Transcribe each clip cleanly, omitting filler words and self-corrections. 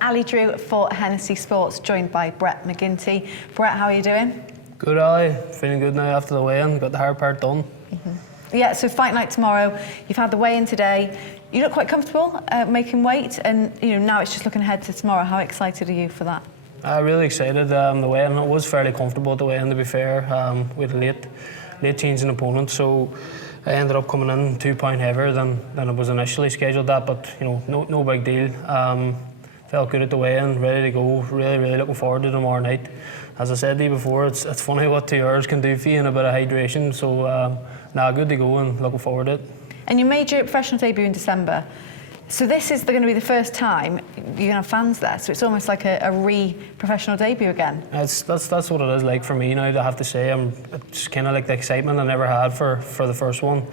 Ali Drew for Hennessy Sports, joined by Brett McGinty. Brett, how are you doing? Good, Ali. Feeling good now after the weigh-in. Got the hard part done. Yeah, so fight night tomorrow. You've had the weigh-in today. You look quite comfortable making weight, and now it's just looking ahead to tomorrow. How excited are you for that? Really excited. The weigh-in, I was fairly comfortable at the weigh-in, to be fair. With a late change in opponent, so I ended up coming in 2 pounds heavier than it was initially scheduled at, but no big deal. Felt good at the weigh-in, ready to go. Really looking forward to tomorrow night. As I said to you before, it's funny what 2 hours can do for you and a bit of hydration. So good to go and looking forward to it. And you made your professional debut in December. So this is going to be the first time you're going to have fans there. So it's almost like a re-professional debut again. That's what it is like for me now. I have to say, it's kind of like the excitement I never had for the first one.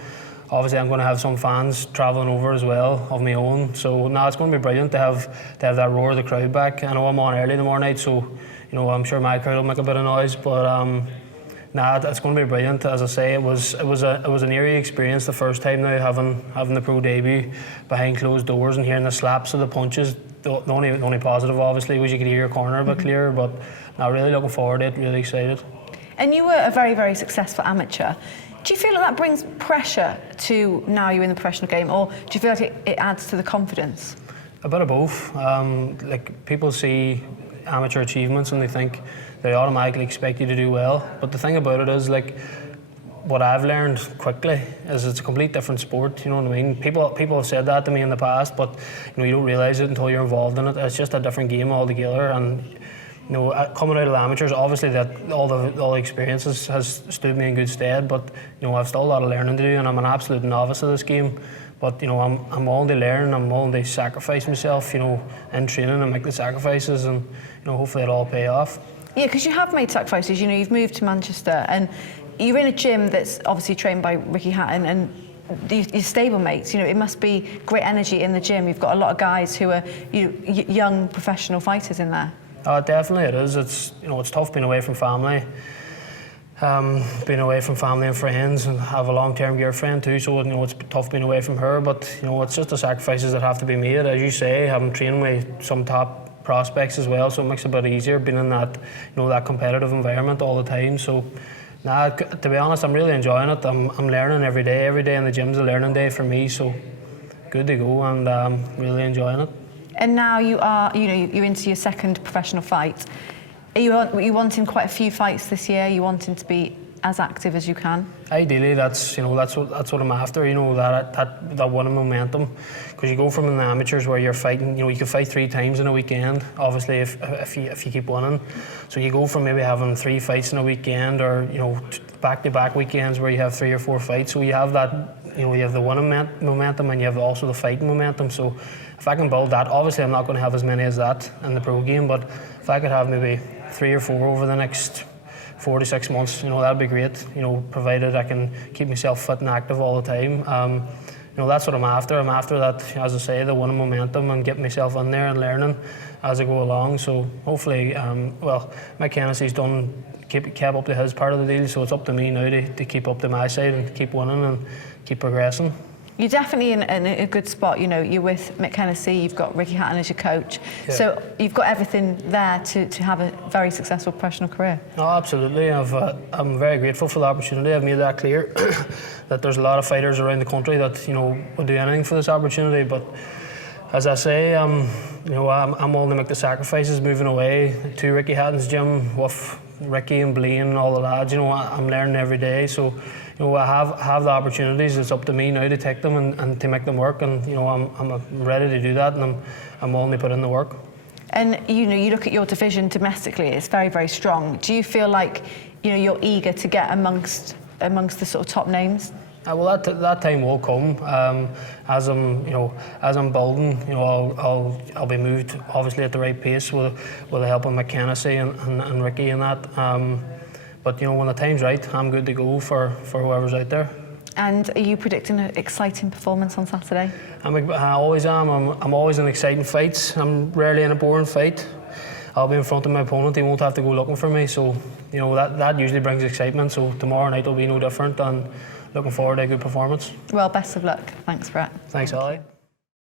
Obviously, I'm going to have some fans travelling over as well of my own. So it's going to be brilliant to have that roar of the crowd back. I know I'm on early tomorrow night, so I'm sure my crowd will make a bit of noise. But it's going to be brilliant. As I say, it was an eerie experience the first time now, having the pro debut behind closed doors and hearing the slaps of the punches. The only positive, obviously, was you could hear your corner a bit clearer. But really looking forward to it. Really excited. And you were a very successful amateur. Do you feel like that brings pressure to now you're in the professional game, or do you feel like it adds to the confidence? A bit of both. Like, people see amateur achievements and they automatically expect you to do well. But the thing about it is, like, what I've learned quickly is it's a complete different sport. You know what I mean? People have said that to me in the past, but you don't realise it until you're involved in it. It's just a different game altogether. And coming out of the amateurs, obviously that all the experiences has stood me in good stead. But I've still a lot of learning to do, and I'm an absolute novice of this game. But I'm willing to learn. I'm willing to sacrifice myself, in training and make the sacrifices, and hopefully it'll all pay off. Yeah, because you have made sacrifices. You've moved to Manchester, and you're in a gym that's obviously trained by Ricky Hatton, and your stablemate. It must be great energy in the gym. You've got a lot of guys who are young professional fighters in there. Definitely it is. It's tough being away from family. Being away from family and friends, and have a long-term girlfriend too, so it's tough being away from her, but it's just the sacrifices that have to be made. As you say, having trained with some top prospects as well, so it makes it a bit easier being in that that competitive environment all the time. So to be honest, I'm really enjoying it. I'm learning every day in the gym's a learning day for me, so good to go, and really enjoying it. And now you are, you're into your second professional fight. Are you wanting quite a few fights this year? Are you wanting to be as active as you can? Ideally, that's what I'm after. That winning momentum, because you go from in the amateurs where you're fighting. You can fight 3 times in a weekend. Obviously, if you keep winning, so you go from maybe having 3 fights in a weekend, or back-to-back weekends where you have 3 or 4 fights. So you have that. You have the winning momentum, and you have also the fighting momentum. So if I can build that, obviously I'm not going to have as many as that in the pro game, but if I could have maybe 3 or 4 over the next 4 to 6 months, that'd be great. Provided I can keep myself fit and active all the time. That's what I'm after. I'm after that, as I say, the winning momentum, and get myself in there and learning as I go along. So hopefully, Mike Hennessy's kept up to his part of the deal, so it's up to me now to keep up to my side and keep winning and keep progressing. You're definitely in a good spot. You're with Mick Hennessy, you've got Ricky Hatton as your coach. Yeah. So you've got everything there to have a very successful professional career. No, absolutely. I'm very grateful for the opportunity. I've made that clear, that there's a lot of fighters around the country that would do anything for this opportunity. But as I say, I'm willing to make the sacrifices moving away to Ricky Hatton's gym with Ricky and Blaine and all the lads. I'm learning every day, so I have the opportunities. It's up to me now to take them and to make them work, and I'm ready to do that, and I'm willing to put in the work. And you look at your division domestically; it's very strong. Do you feel like you're eager to get amongst the sort of top names? Well, that time will come. As I'm building, I'll be moved obviously at the right pace with the help of Mick Hennessy and Ricky and that. But when the time's right, I'm good to go for whoever's out there. And are you predicting an exciting performance on Saturday? I always am. I'm always in exciting fights. I'm rarely in a boring fight. I'll be in front of my opponent. He won't have to go looking for me. So that usually brings excitement. So tomorrow night will be no different. And looking forward to a good performance. Well, best of luck. Thanks, Brett. Thanks, Ali.